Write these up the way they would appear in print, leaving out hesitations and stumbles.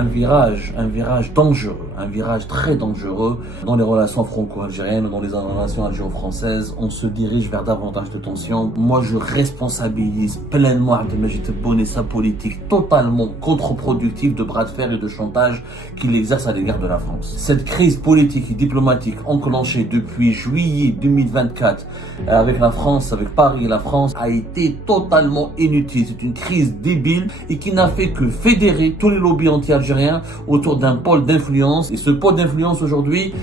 un virage dangereux, un virage très dangereux dans les relations franco-algériennes, dans les relations algéro-françaises. On se dirige vers davantage de tensions. Moi, je responsabilise pleinement Abdelmajid Tebboune et sa politique totalement contre-productive de bras de fer et de chantage qu'il exerce à l'égard de la France. Cette crise politique et diplomatique enclenchée depuis juillet 2024 avec la France, avec Paris et la France, a été totalement inutile. C'est une crise débile et qui n'a fait que fédérer tous les lobbies anti-algériens autour d'un pôle d'influence. Et ce pôle d'influence aujourd'hui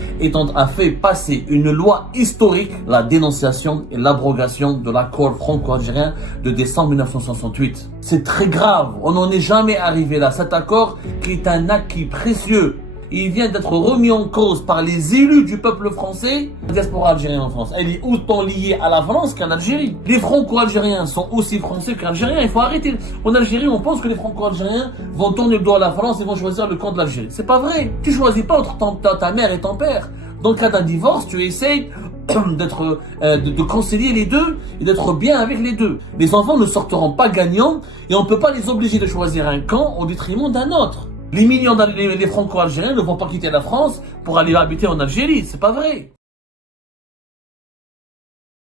a fait passer une loi historique, la dénonciation et l'abrogation de l'accord franco-algérien de décembre 1968. C'est très grave, on n'en est jamais arrivé là. Cet accord qui est un acquis précieux, il vient d'être remis en cause par les élus du peuple français. La diaspora algérienne en France, elle est autant liée à la France qu'à l'Algérie. Les franco-algériens sont aussi français qu'algériens. Il faut arrêter. En Algérie, on pense que les franco-algériens vont tourner le dos à la France et vont choisir le camp de l'Algérie. C'est pas vrai. Tu choisis pas entre ta mère et ton père. Dans le cas d'un divorce, tu essayes de concilier les deux et d'être bien avec les deux. Les enfants ne sortiront pas gagnants et on ne peut pas les obliger de choisir un camp au détriment d'un autre. Les millions des franco-algériens ne vont pas quitter la France pour aller habiter en Algérie, c'est pas vrai.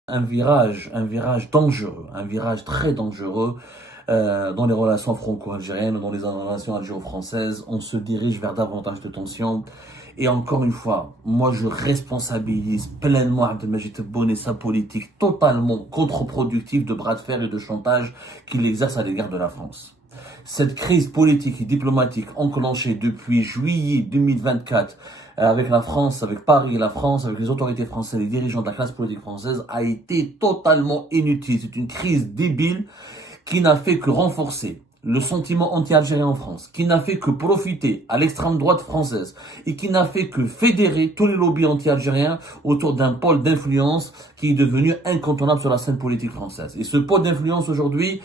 Un virage dangereux, un virage très dangereux dans les relations franco-algériennes, dans les relations algéro-françaises. On se dirige vers davantage de tensions. Et encore une fois, moi je responsabilise pleinement Abdelmajid Tebboune et sa politique totalement contre-productive de bras de fer et de chantage qu'il exerce à l'égard de la France. Cette crise politique et diplomatique enclenchée depuis juillet 2024 avec la France, avec Paris et la France, avec les autorités françaises, les dirigeants de la classe politique française, a été totalement inutile. C'est une crise débile qui n'a fait que renforcer le sentiment anti-algérien en France, qui n'a fait que profiter à l'extrême droite française et qui n'a fait que fédérer tous les lobbies anti-algériens autour d'un pôle d'influence qui est devenu incontournable sur la scène politique française. Et ce pôle d'influence aujourd'hui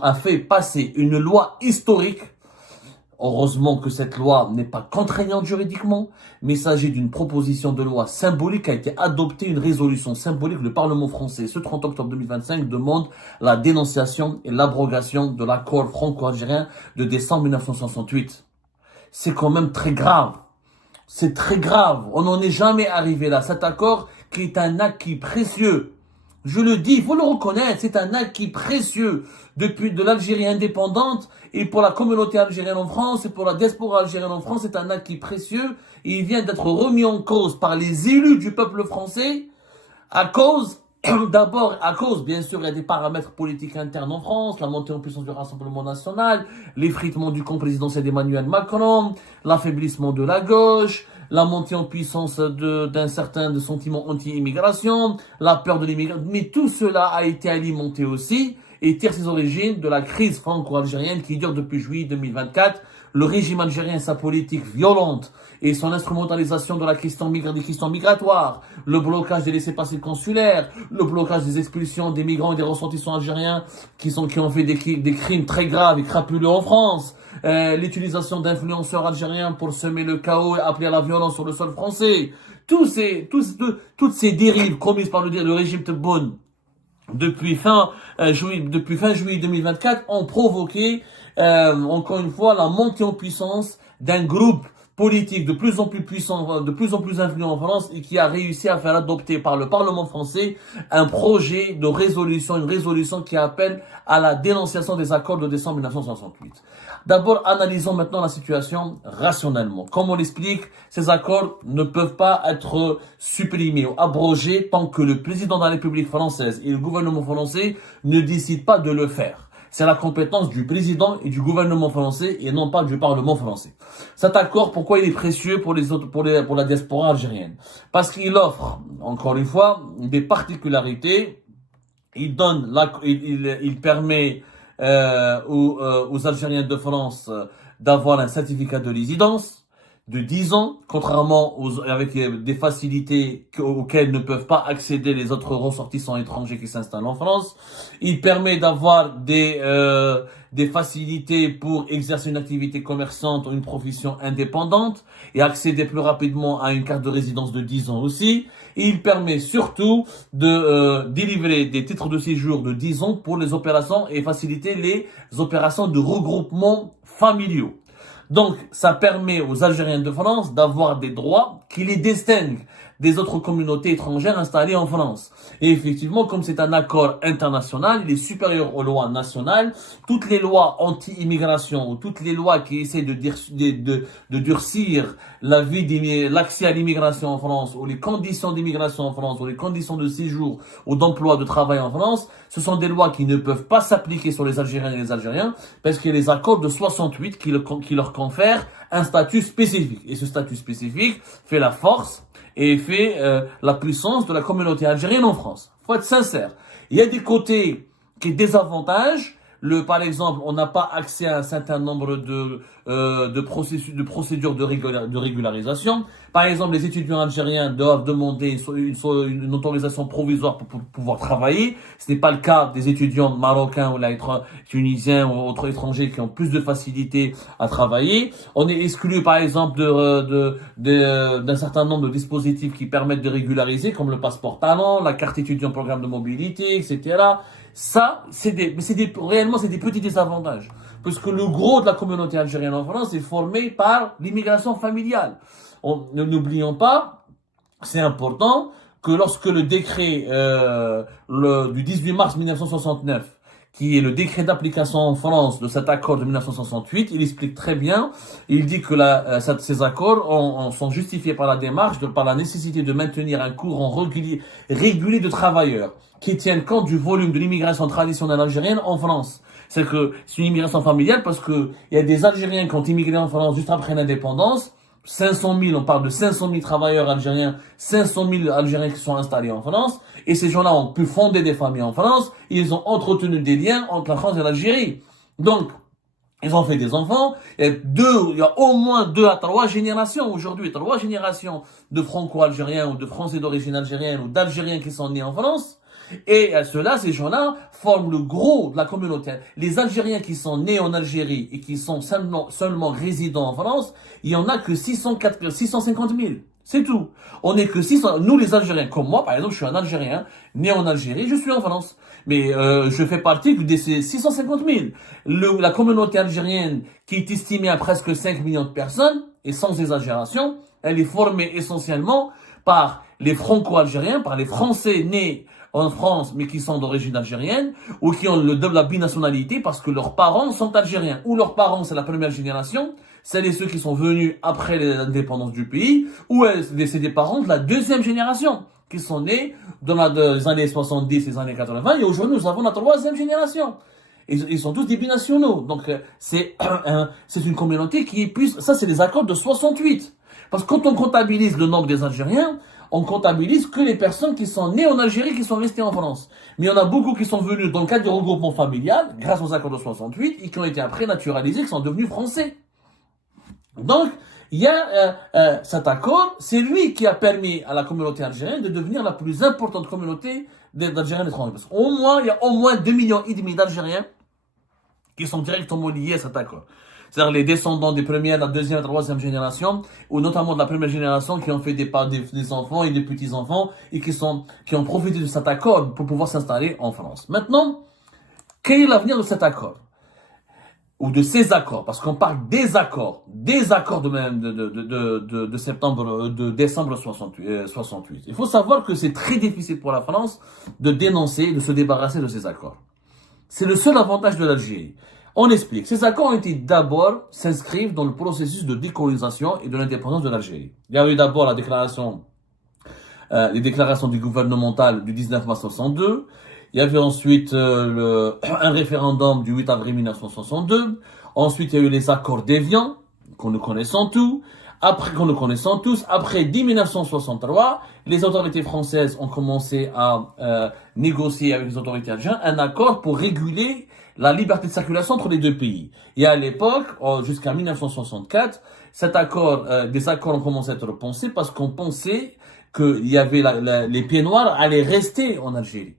a fait passer une loi historique. Heureusement que cette loi n'est pas contraignante juridiquement, mais il s'agit d'une proposition de loi symbolique qui a été adoptée, une résolution symbolique. Le Parlement français, ce 30 octobre 2025, demande la dénonciation et l'abrogation de l'accord franco-algérien de décembre 1968. C'est quand même très grave. C'est très grave. On n'en est jamais arrivé là. Cet accord qui est un acquis précieux. Je le dis, il faut le reconnaître, c'est un acquis précieux depuis de l'Algérie indépendante et pour la communauté algérienne en France et pour la diaspora algérienne en France, c'est un acquis précieux et il vient d'être remis en cause par les élus du peuple français à cause, bien sûr, il y a des paramètres politiques internes en France, la montée en puissance du Rassemblement national, l'effritement du camp présidentiel d'Emmanuel Macron, l'affaiblissement de la gauche, la montée en puissance d'un certain sentiment anti-immigration, la peur de l'immigration. Mais tout cela a été alimenté aussi et tire ses origines de la crise franco-algérienne qui dure depuis juillet 2024. Le régime algérien, sa politique violente et son instrumentalisation de la question des questions migratoires, le blocage des laissez-passer consulaires, le blocage des expulsions des migrants et des ressortissants algériens qui ont fait des crimes très graves et crapuleux en France, l'utilisation d'influenceurs algériens pour semer le chaos et appeler à la violence sur le sol français, toutes ces dérives commises par le régime Tebboune depuis fin juillet 2024 ont provoqué encore une fois la montée en puissance d'un groupe politique de plus en plus puissant, de plus en plus influent en France et qui a réussi à faire adopter par le Parlement français un projet de résolution, une résolution qui appelle à la dénonciation des accords de décembre 1968. D'abord, analysons maintenant la situation rationnellement. Comme on l'explique, ces accords ne peuvent pas être supprimés ou abrogés tant que le président de la République française et le gouvernement français ne décident pas de le faire. C'est la compétence du président et du gouvernement français et non pas du Parlement français. Cet accord, pourquoi il est précieux pour la diaspora algérienne? Parce qu'il offre, encore une fois, des particularités. Il permet aux Algériens de France d'avoir un certificat de résidence de 10 ans, contrairement avec des facilités auxquelles ne peuvent pas accéder les autres ressortissants étrangers qui s'installent en France. Il permet d'avoir des facilités pour exercer une activité commerçante ou une profession indépendante et accéder plus rapidement à une carte de résidence de 10 ans aussi. Et il permet surtout de délivrer des titres de séjour de 10 ans pour les opérations et faciliter les opérations de regroupement familiaux. Donc, ça permet aux Algériens de France d'avoir des droits qui les distinguent des autres communautés étrangères installées en France. Et effectivement, comme c'est un accord international, il est supérieur aux lois nationales. Toutes les lois anti-immigration ou toutes les lois qui essaient de durcir la vie, l'accès à l'immigration en France ou les conditions d'immigration en France ou les conditions de séjour ou d'emploi, de travail en France, ce sont des lois qui ne peuvent pas s'appliquer sur les Algériens et les Algériens parce qu'il y a les accords de 68 qui leur confèrent un statut spécifique. Et ce statut spécifique fait la force et fait la puissance de la communauté algérienne en France. Faut être sincère. Il y a des côtés qui désavantagent. Par exemple, on n'a pas accès à un certain nombre de procédures de régularisation. Par exemple, les étudiants algériens doivent demander une autorisation provisoire pour pouvoir travailler. Ce n'est pas le cas des étudiants marocains ou tunisiens ou autres étrangers qui ont plus de facilité à travailler. On est exclu, par exemple, d'un certain nombre de dispositifs qui permettent de régulariser, comme le passeport talent, la carte étudiant programme de mobilité, etc. Ça, réellement, c'est des petits désavantages. Parce que le gros de la communauté algérienne en France est formé par l'immigration familiale. N'oublions pas, c'est important, que lorsque le décret du 18 mars 1969, qui est le décret d'application en France de cet accord de 1968, il explique très bien, il dit que ces accords sont justifiés par la démarche, par la nécessité de maintenir un courant régulé de travailleurs qui tiennent compte du volume de l'immigration traditionnelle algérienne en France. C'est une immigration familiale parce que il y a des Algériens qui ont immigré en France juste après l'indépendance. 500 000, on parle de 500 000 travailleurs algériens, 500 000 Algériens qui sont installés en France, et ces gens-là ont pu fonder des familles en France, et ils ont entretenu des liens entre la France et l'Algérie. Donc, ils ont fait des enfants, il y a au moins 2 à 3 générations aujourd'hui, 3 générations de franco-algériens ou de Français d'origine algérienne ou d'Algériens qui sont nés en France. Et ces gens-là forment le gros de la communauté. Les Algériens qui sont nés en Algérie et qui sont seulement résidents en France, il y en a que 650 000. C'est tout. On n'est que 600. Nous, les Algériens, comme moi, par exemple, je suis un Algérien, né en Algérie, je suis en France. Mais je fais partie de ces 650 000. La communauté algérienne, qui est estimée à presque 5 millions de personnes, et sans exagération, elle est formée essentiellement par les franco-algériens, par les Français nés en France, mais qui sont d'origine algérienne, ou qui ont la binationalité parce que leurs parents sont algériens, ou leurs parents, c'est la première génération, c'est ceux qui sont venus après l'indépendance du pays, ou c'est des parents de la deuxième génération, qui sont nés dans les années 70 et les années 80, et aujourd'hui, nous avons la troisième génération. Ils sont tous des binationaux. Donc, c'est une communauté qui est plus, ça, c'est les accords de 68. Parce que quand on comptabilise le nombre des Algériens, on comptabilise que les personnes qui sont nées en Algérie, qui sont restées en France. Mais il y en a beaucoup qui sont venus dans le cadre du regroupement familial, grâce aux accords de 68, et qui ont été après naturalisés, qui sont devenus français. Donc, il y a cet accord, c'est lui qui a permis à la communauté algérienne de devenir la plus importante communauté d'Algériens étrangers. Parce il y a au moins 2,5 millions d'Algériens qui sont directement liés à cet accord. C'est-à-dire les descendants des premières, la deuxième, la troisième génération, ou notamment de la première génération qui ont fait des enfants et des petits-enfants et qui ont profité de cet accord pour pouvoir s'installer en France. Maintenant, quel est l'avenir de cet accord? Ou de ces accords? Parce qu'on parle des accords de décembre 68. Il faut savoir que c'est très difficile pour la France de dénoncer, de se débarrasser de ces accords. C'est le seul avantage de l'Algérie. On explique. Ces accords ont été s'inscrivent dans le processus de décolonisation et de l'indépendance de l'Algérie. Il y a eu d'abord les déclarations du gouvernemental du 19 mars 62. Il y avait ensuite un référendum du 8 avril 1962. Ensuite, il y a eu les accords d'Évian, que nous connaissons tous. Après 1963, les autorités françaises ont commencé à négocier avec les autorités algériennes un accord pour réguler la liberté de circulation entre les deux pays. Et à l'époque, jusqu'à 1964, des accords ont commencé à être pensés parce qu'on pensait qu'il y avait les pieds noirs allaient rester en Algérie.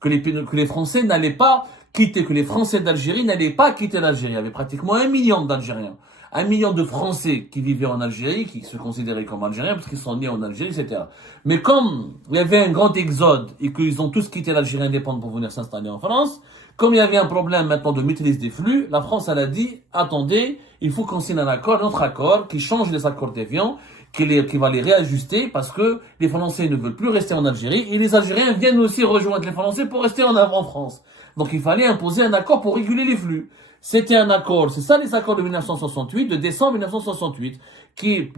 Que les Français n'allaient pas quitter, que les Français d'Algérie n'allaient pas quitter l'Algérie. Il y avait pratiquement 1 million d'Algériens. 1 million de Français qui vivaient en Algérie, qui se considéraient comme Algériens parce qu'ils sont nés en Algérie, etc. Mais comme il y avait un grand exode et qu'ils ont tous quitté l'Algérie indépendante pour venir s'installer en France, Comme il y avait un problème maintenant de maîtrise des flux, la France, elle a dit, attendez, il faut qu'on signe un autre accord, qui change les accords d'Évian, qui va les réajuster, parce que les Français ne veulent plus rester en Algérie, et les Algériens viennent aussi rejoindre les Français pour rester en France. Donc il fallait imposer un accord pour réguler les flux. C'était un accord, c'est ça les accords de 1968, de décembre 1968, qui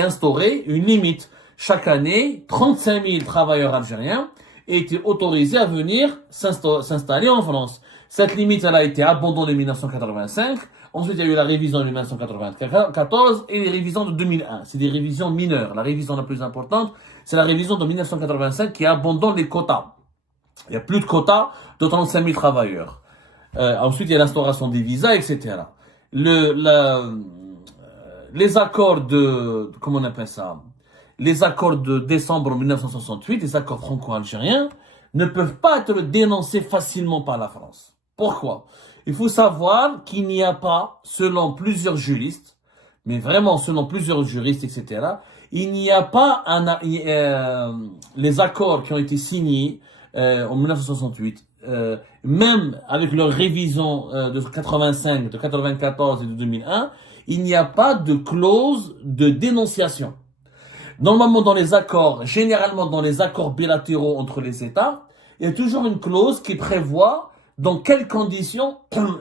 instaurait une limite. Chaque année, 35 000 travailleurs algériens étaient autorisés à venir s'installer en France. Cette limite, elle a été abandonnée en 1985. Ensuite, il y a eu la révision de 1994 et les révisions de 2001. C'est des révisions mineures. La révision la plus importante, c'est la révision de 1985 qui abandonne les quotas. Il n'y a plus de quotas de 35 000 travailleurs. Ensuite, il y a l'instauration des visas, etc. Les accords comment on appelle ça? Les accords de décembre 1968, les accords franco-algériens, ne peuvent pas être dénoncés facilement par la France. Pourquoi? Il faut savoir qu'il n'y a pas, selon plusieurs juristes, mais vraiment selon plusieurs juristes, etc., il n'y a pas les accords qui ont été signés en 1968, même avec leur révision de 85, de 94 et de 2001, il n'y a pas de clause de dénonciation. Normalement, dans les accords, généralement dans les accords bilatéraux entre les États, il y a toujours une clause qui prévoit dans quelles conditions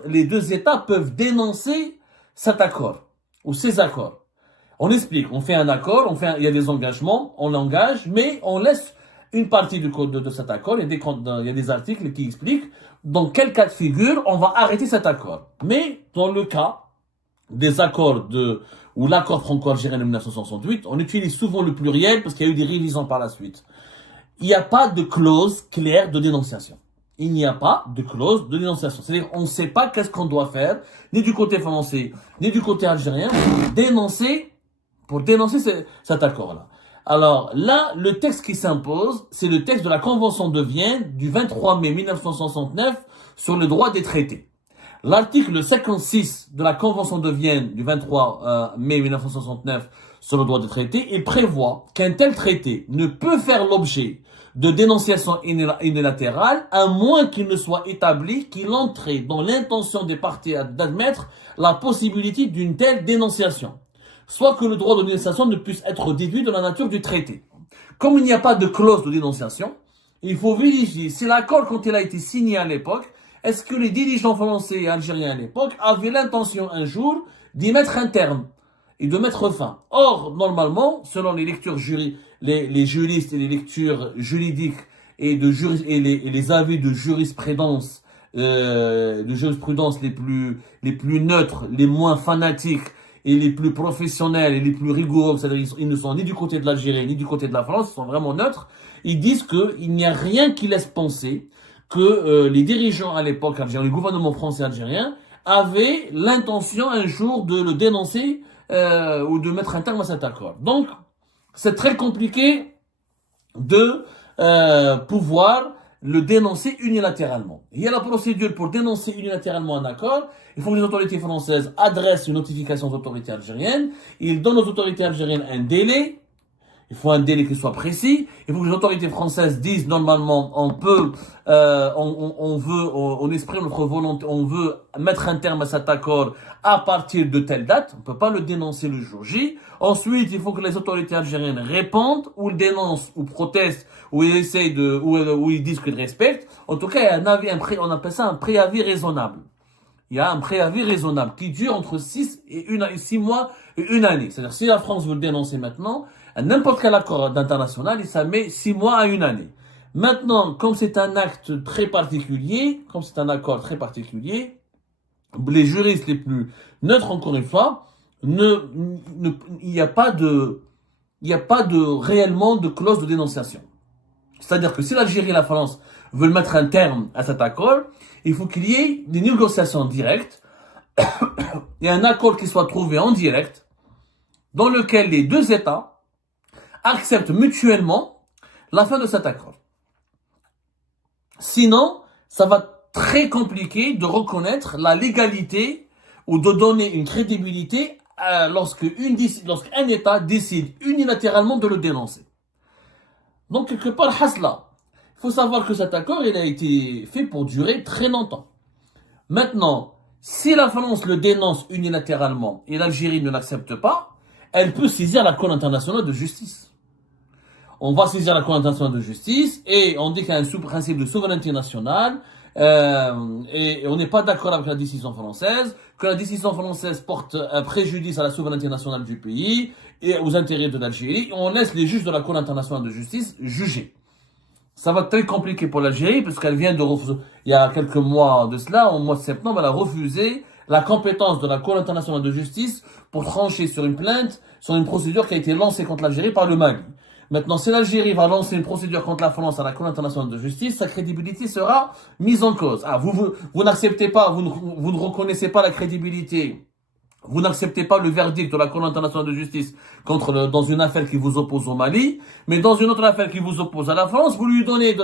les deux États peuvent dénoncer cet accord ou ces accords. On explique, on fait un accord, il y a des engagements, on l'engage, mais on laisse une partie du code de cet accord. Il y a des articles qui expliquent dans quel cas de figure on va arrêter cet accord. Mais dans le cas des accords ou l'accord franco-algérien de 1968, on utilise souvent le pluriel parce qu'il y a eu des révisions par la suite. Il n'y a pas de clause claire de dénonciation. Il n'y a pas de clause de dénonciation. C'est-à-dire, on ne sait pas qu'est-ce qu'on doit faire, ni du côté français, ni du côté algérien, pour dénoncer cet accord-là. Alors là, le texte qui s'impose, c'est le texte de la Convention de Vienne du 23 mai 1969 sur le droit des traités. L'article 56 de la Convention de Vienne du 23 mai 1969 sur le droit des traités, il prévoit qu'un tel traité ne peut faire l'objet de dénonciation unilatérale à moins qu'il ne soit établi qu'il entrait dans l'intention des parties d'admettre la possibilité d'une telle dénonciation, soit que le droit de dénonciation ne puisse être déduit de la nature du traité. Comme il n'y a pas de clause de dénonciation, il faut vérifier si l'accord, quand il a été signé à l'époque, est-ce que les dirigeants français et algériens à l'époque avaient l'intention un jour d'y mettre un terme et de mettre fin. Or, normalement, selon les lectures les juristes et les lectures juridiques et les avis de jurisprudence, les plus neutres, les moins fanatiques et les plus professionnels et les plus rigoureux, c'est-à-dire ils ne sont ni du côté de l'Algérie ni du côté de la France, ils sont vraiment neutres. Ils disent qu'il n'y a rien qui laisse penser que les dirigeants à l'époque algériens, le gouvernement français algérien, avaient l'intention un jour de le dénoncer ou de mettre un terme à cet accord. Donc, c'est très compliqué de pouvoir le dénoncer unilatéralement. Il y a la procédure pour dénoncer unilatéralement un accord. Il faut que les autorités françaises adressent une notification aux autorités algériennes. Ils donnent aux autorités algériennes un délai. Il faut un délai qui soit précis. Il faut que les autorités françaises disent normalement on exprime notre volonté, on veut mettre un terme à cet accord à partir de telle date. On peut pas le dénoncer le jour J. Ensuite, il faut que les autorités algériennes répondent, ou le dénoncent, ou protestent, ou ils essayent ou ils disent qu'ils respectent. En tout cas, il y a on appelle ça un préavis raisonnable. Il y a un préavis raisonnable qui dure entre 6 mois et une année. C'est-à-dire, si la France veut le dénoncer maintenant, à n'importe quel accord international, ça met 6 mois à une année. Maintenant, comme c'est un acte très particulier, comme c'est un accord très particulier, les juristes les plus neutres, encore une fois, il n'y a pas réellement de clause de dénonciation. C'est-à-dire que si l'Algérie et la France veulent mettre un terme à cet accord, il faut qu'il y ait des négociations directes et un accord qui soit trouvé en direct, dans lequel les deux États acceptent mutuellement la fin de cet accord. Sinon, ça va être très compliqué de reconnaître la légalité ou de donner une crédibilité lorsqu'un État décide unilatéralement de le dénoncer. Donc, quelque part, hasla. Il faut savoir que cet accord, il a été fait pour durer très longtemps. Maintenant, si la France le dénonce unilatéralement et l'Algérie ne l'accepte pas, elle peut saisir la Cour internationale de justice. On va saisir la Cour internationale de justice et on dit qu'il y a un principe de souveraineté nationale et on n'est pas d'accord avec la décision française, que la décision française porte un préjudice à la souveraineté nationale du pays et aux intérêts de l'Algérie. On laisse les juges de la Cour internationale de justice juger. Ça va être très compliqué pour l'Algérie parce qu'elle vient de refuser, il y a quelques mois de cela, au mois de septembre, elle a refusé la compétence de la Cour internationale de justice pour trancher sur une plainte, sur une procédure qui a été lancée contre l'Algérie par le Mali. Maintenant, si l'Algérie va lancer une procédure contre la France à la Cour internationale de justice, sa crédibilité sera mise en cause. Ah, vous n'acceptez pas, vous ne reconnaissez pas la crédibilité. Vous n'acceptez pas le verdict de la Cour internationale de justice dans une affaire qui vous oppose au Mali, mais dans une autre affaire qui vous oppose à la France, vous lui donnez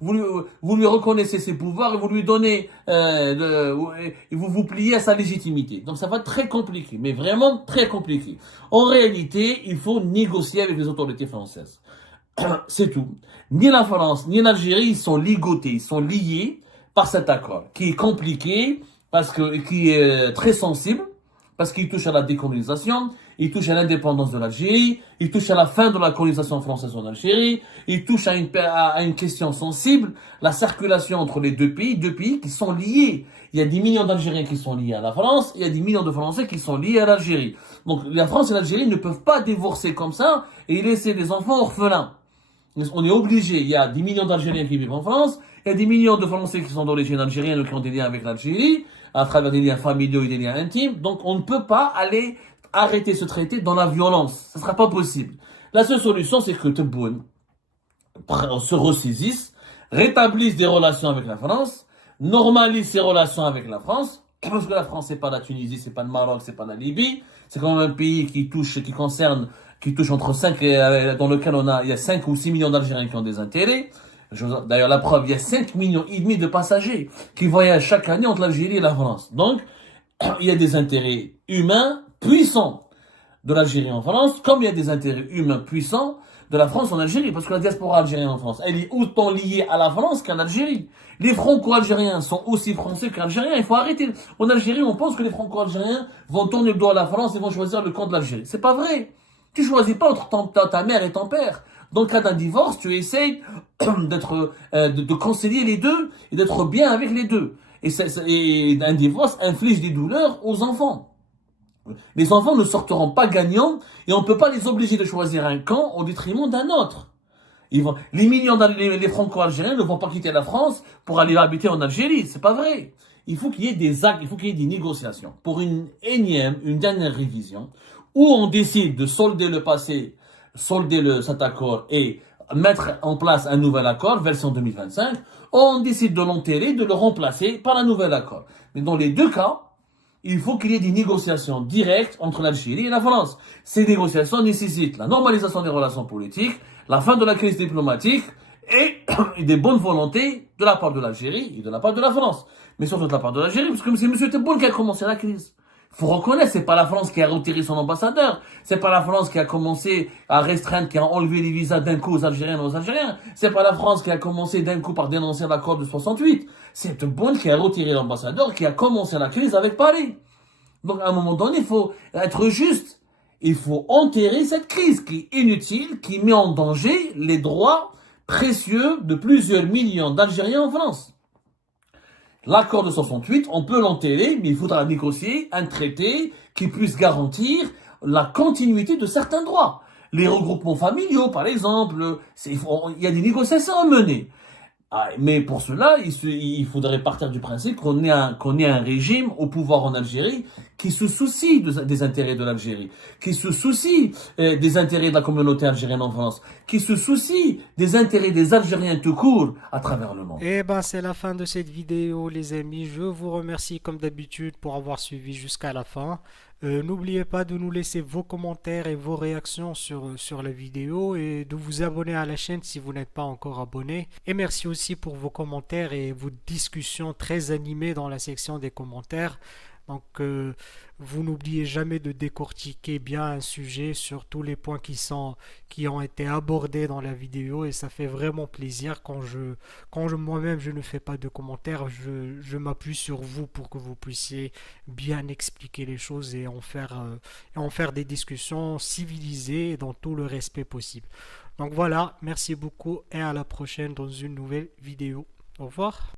vous lui reconnaissez ses pouvoirs et vous lui donnez, et vous pliez à sa légitimité. Donc ça va être très compliqué, mais vraiment très compliqué. En réalité, il faut négocier avec les autorités françaises. C'est tout. Ni la France, ni l'Algérie, ils sont ligotés, ils sont liés par cet accord, qui est compliqué, qui est très sensible, parce qu'il touche à la décolonisation, il touche à l'indépendance de l'Algérie, il touche à la fin de la colonisation française en Algérie, il touche à une question sensible, la circulation entre les deux pays qui sont liés. Il y a 10 millions d'Algériens qui sont liés à la France, il y a 10 millions de Français qui sont liés à l'Algérie. Donc la France et l'Algérie ne peuvent pas divorcer comme ça et laisser les enfants orphelins. On est obligé, il y a 10 millions d'Algériens qui vivent en France, il y a 10 millions de Français qui sont d'origine algérienne ou qui ont des liens avec l'Algérie, à travers des liens familiaux et des liens intimes. Donc on ne peut pas aller arrêter ce traité dans la violence. Ce ne sera pas possible. La seule solution, c'est que Tebboune se ressaisisse, rétablisse des relations avec la France, normalise ses relations avec la France, parce que la France, c'est pas la Tunisie, c'est pas le Maroc, c'est pas la Libye, c'est quand même un pays qui touche entre 5 dans lequel il y a 5 ou 6 millions d'Algériens qui ont des intérêts. D'ailleurs, la preuve, il y a 5 millions et demi de passagers qui voyagent chaque année entre l'Algérie et la France. Donc, il y a des intérêts humains puissants de l'Algérie en France, comme il y a des intérêts humains puissants de la France en Algérie, parce que la diaspora algérienne en France, elle est autant liée à la France qu'à l'Algérie. Les franco-algériens sont aussi français qu'algériens, il faut arrêter. En Algérie, on pense que les franco-algériens vont tourner le dos à la France et vont choisir le camp de l'Algérie. C'est pas vrai. Tu choisis pas entre ta mère et ton père. Dans le cas d'un divorce, tu essayes de concilier les deux et d'être bien avec les deux. Et un divorce inflige des douleurs aux enfants. Les enfants ne sortiront pas gagnants et on ne peut pas les obliger de choisir un camp au détriment d'un autre. Les franco-algériens ne vont pas quitter la France pour aller habiter en Algérie. C'est pas vrai. Il faut qu'il y ait des actes, il faut qu'il y ait des négociations pour une dernière révision où on décide de solder le passé, cet accord et mettre en place un nouvel accord, version 2025, on décide de l'enterrer, de le remplacer par un nouvel accord. Mais dans les deux cas, il faut qu'il y ait des négociations directes entre l'Algérie et la France. Ces négociations nécessitent la normalisation des relations politiques, la fin de la crise diplomatique et des bonnes volontés de la part de l'Algérie et de la part de la France. Mais surtout de la part de l'Algérie, parce que c'est M. Tebboune qui a commencé la crise. Faut reconnaître, c'est pas la France qui a retiré son ambassadeur. C'est pas la France qui a commencé à restreindre, qui a enlevé les visas d'un coup aux Algériens et aux Algériens. C'est pas la France qui a commencé d'un coup par dénoncer l'accord de 68. C'est Tebboune qui a retiré l'ambassadeur, qui a commencé la crise avec Paris. Donc, à un moment donné, il faut être juste. Il faut enterrer cette crise qui est inutile, qui met en danger les droits précieux de plusieurs millions d'Algériens en France. L'accord de 68, on peut l'enterrer, mais il faudra négocier un traité qui puisse garantir la continuité de certains droits. Les regroupements familiaux, par exemple, il y a des négociations à mener. Mais pour cela, il faudrait partir du principe qu'on ait un régime au pouvoir en Algérie qui se soucie des intérêts de l'Algérie, qui se soucie des intérêts de la communauté algérienne en France, qui se soucie des intérêts des Algériens tout court à travers le monde. Eh ben, c'est la fin de cette vidéo, les amis. Je vous remercie comme d'habitude pour avoir suivi jusqu'à la fin. N'oubliez pas de nous laisser vos commentaires et vos réactions sur la vidéo et de vous abonner à la chaîne si vous n'êtes pas encore abonné. Et merci aussi pour vos commentaires et vos discussions très animées dans la section des commentaires. Donc, vous n'oubliez jamais de décortiquer bien un sujet sur tous les points qui ont été abordés dans la vidéo et ça fait vraiment plaisir quand moi-même je ne fais pas de commentaires, je m'appuie sur vous pour que vous puissiez bien expliquer les choses et en faire des discussions civilisées et dans tout le respect possible. Donc voilà, merci beaucoup et à la prochaine dans une nouvelle vidéo. Au revoir.